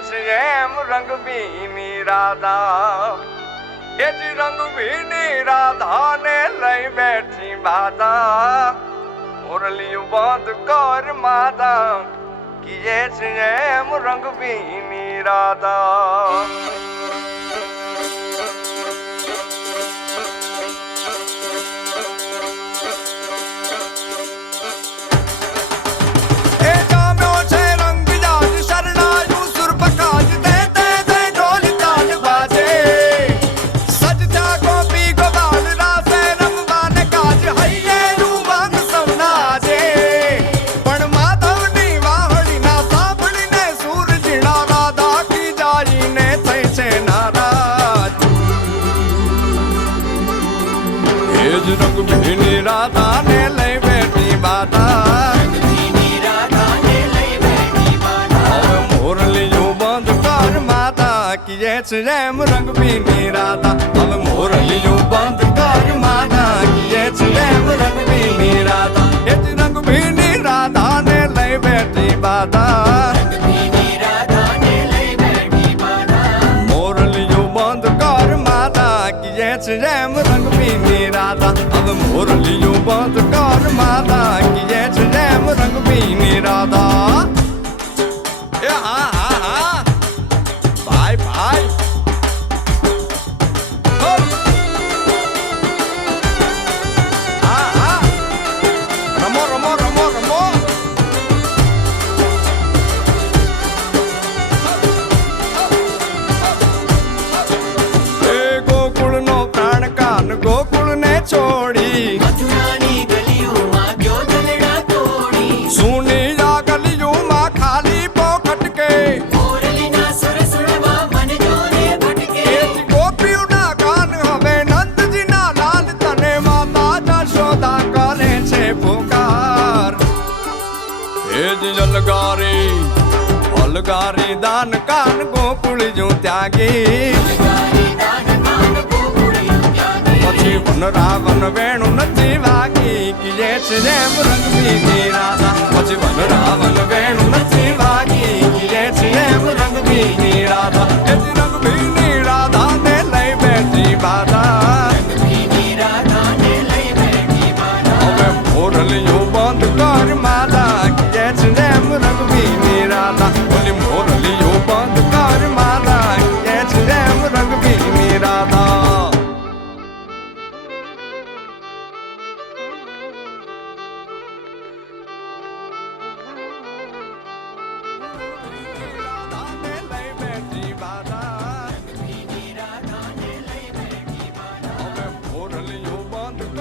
છે એમ રંગ ભીની રાધા એ જ રંગ ભીની રાધા ને લઈ બેઠી બાધા મુરલિયું બંધ કર માતા કીએ છે એમ રંગ ભીની રાધા રંગ ભીની રાધા ને લઈ બેઠી બાધા મોરલિયું બંધ કર માતા કીએ છે એમ રંગ ભીની રાધા હવે મોરલિયું બંધ કર માતા કીએ છે એમ રંગ ભીની રાધા એ જ રંગ ભીની રાધા ને લઈ બેઠી બાધા મોરલિયું બંધ કર માતા કીએ છે એમ રંગ ભીની રાધા હવે મોરલિયું બંધ કર માતા કીએ છે એમ રંગ ભીની રાધા એ હા હા હા ભાઈ ભાઈ હા હા રમો રમો રમો રમો એ ગોકુળ નો પ્રાણ કાન ગોકુળ ને છોડી મથુરાની ગલીઓમાં ગયો દલડા તોડી સુની આ ગલીઓમાં ખાલી પોખટ કે મોરલીના સુર સુરવા મન જોને ભટકે ગોપીઓના કાન હવે નંદજીના લાલ તને માતા જશોદા કરે છે પુકાર એ જ અલગારી દાન કાન ગોકુળ જો ત્યાગી પછી વન રાવણ વેણુ નથી વાગી કીએ છે એમ રંગ ભીની રાધા પછી વન રાવણ વેણુ નથી વાગી કીએ છે એમ રંગ ભીની રાધા